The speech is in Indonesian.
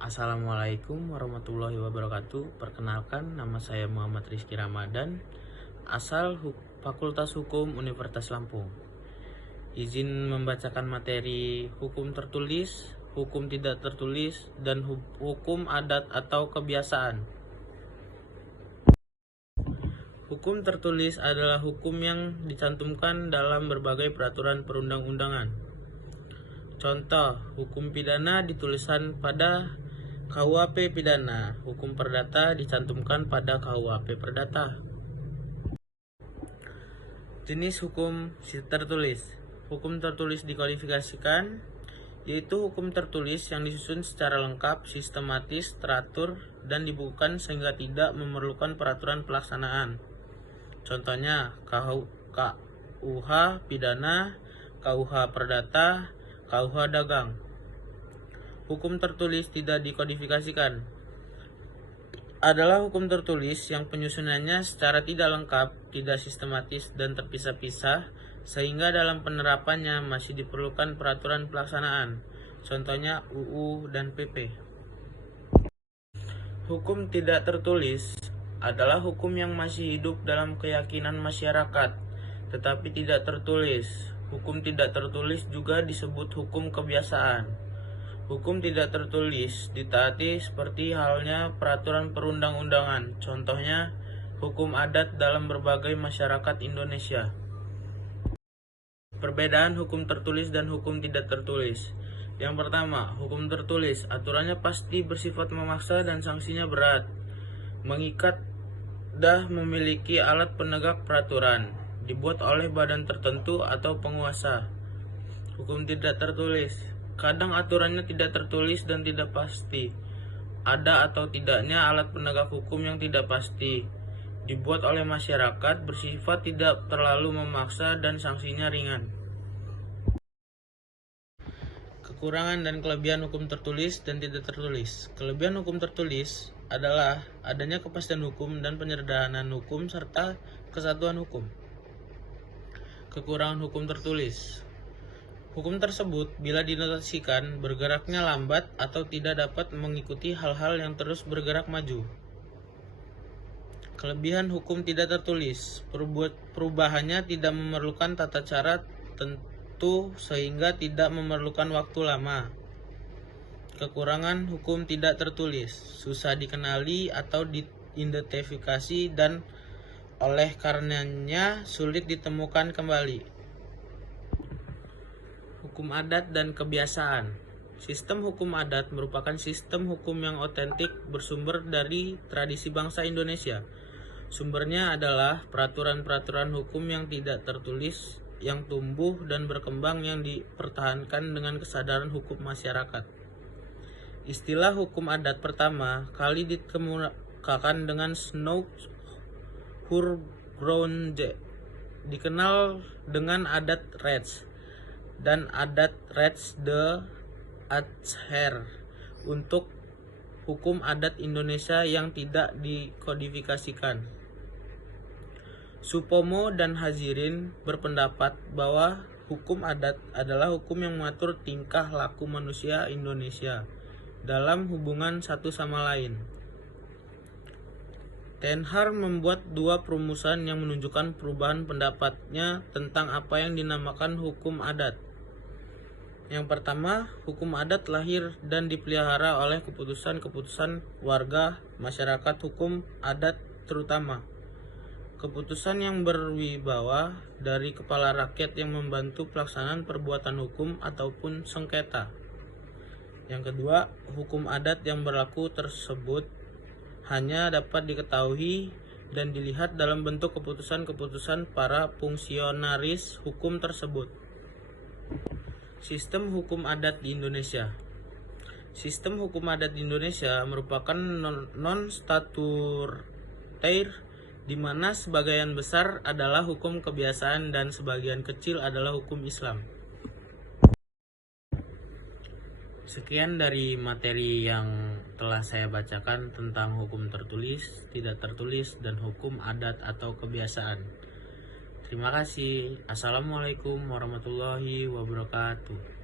Assalamualaikum warahmatullahi wabarakatuh. Perkenalkan, nama saya Muhammad Rizky Ramadan, asal Fakultas Hukum Universitas Lampung. Izin membacakan materi hukum tertulis, hukum tidak tertulis, dan hukum adat atau kebiasaan. Hukum tertulis adalah hukum yang dicantumkan dalam berbagai peraturan perundang-undangan. Contoh, hukum pidana dituliskan pada KUHP Pidana, hukum perdata dicantumkan pada KUHP Perdata. Jenis hukum tertulis. Hukum tertulis dikodifikasikan, yaitu hukum tertulis yang disusun secara lengkap, sistematis, teratur, dan dibukukan sehingga tidak memerlukan peraturan pelaksanaan. Contohnya, KUH Pidana, KUH Perdata, KUH Dagang. Hukum tertulis tidak dikodifikasikan adalah hukum tertulis yang penyusunannya secara tidak lengkap, tidak sistematis, dan terpisah-pisah, sehingga dalam penerapannya masih diperlukan peraturan pelaksanaan, contohnya UU dan PP. Hukum tidak tertulis adalah hukum yang masih hidup dalam keyakinan masyarakat, tetapi tidak tertulis. Hukum tidak tertulis juga disebut hukum kebiasaan. Hukum tidak tertulis ditaati seperti halnya peraturan perundang-undangan, contohnya hukum adat dalam berbagai masyarakat Indonesia. Perbedaan hukum tertulis dan hukum tidak tertulis. Yang pertama, hukum tertulis aturannya pasti, bersifat memaksa, dan sanksinya berat, mengikat, dan memiliki alat penegak peraturan, dibuat oleh badan tertentu atau penguasa. Hukum tidak tertulis kadang aturannya tidak tertulis dan tidak pasti. Ada atau tidaknya alat penegak hukum yang tidak pasti, dibuat oleh masyarakat, bersifat tidak terlalu memaksa, dan sanksinya ringan. Kekurangan dan kelebihan hukum tertulis dan tidak tertulis. Kelebihan hukum tertulis adalah adanya kepastian hukum dan penyederhanaan hukum serta kesatuan hukum. Kekurangan hukum tertulis. Hukum tersebut bila dinotasikan bergeraknya lambat atau tidak dapat mengikuti hal-hal yang terus bergerak maju. Kelebihan hukum tidak tertulis, perubahannya tidak memerlukan tata cara tentu sehingga tidak memerlukan waktu lama. Kekurangan hukum tidak tertulis, susah dikenali atau diidentifikasi dan oleh karenanya sulit ditemukan kembali. Hukum adat dan kebiasaan. Sistem hukum adat merupakan sistem hukum yang otentik bersumber dari tradisi bangsa Indonesia. Sumbernya adalah peraturan-peraturan hukum yang tidak tertulis, yang tumbuh dan berkembang, yang dipertahankan dengan kesadaran hukum masyarakat. Istilah hukum adat pertama kali dikemukakan dengan Snow Hurgronje, dikenal dengan adat Rets dan adat Rets de Adsher untuk hukum adat Indonesia yang tidak dikodifikasikan. Supomo dan Hazirin berpendapat bahwa hukum adat adalah hukum yang mengatur tingkah laku manusia Indonesia dalam hubungan satu sama lain. Tenhar membuat dua perumusan yang menunjukkan perubahan pendapatnya tentang apa yang dinamakan hukum adat. Yang pertama, hukum adat lahir dan dipelihara oleh keputusan-keputusan warga masyarakat hukum adat, terutama keputusan yang berwibawa dari kepala rakyat yang membantu pelaksanaan perbuatan hukum ataupun sengketa. Yang kedua, hukum adat yang berlaku tersebut hanya dapat diketahui dan dilihat dalam bentuk keputusan-keputusan para fungsionaris hukum tersebut. Sistem hukum adat di Indonesia. Sistem hukum adat di Indonesia merupakan non-statuter, di mana sebagian besar adalah hukum kebiasaan dan sebagian kecil adalah hukum Islam. Sekian dari materi yang telah saya bacakan tentang hukum tertulis, tidak tertulis, dan hukum adat atau kebiasaan. Terima kasih. Assalamualaikum warahmatullahi wabarakatuh.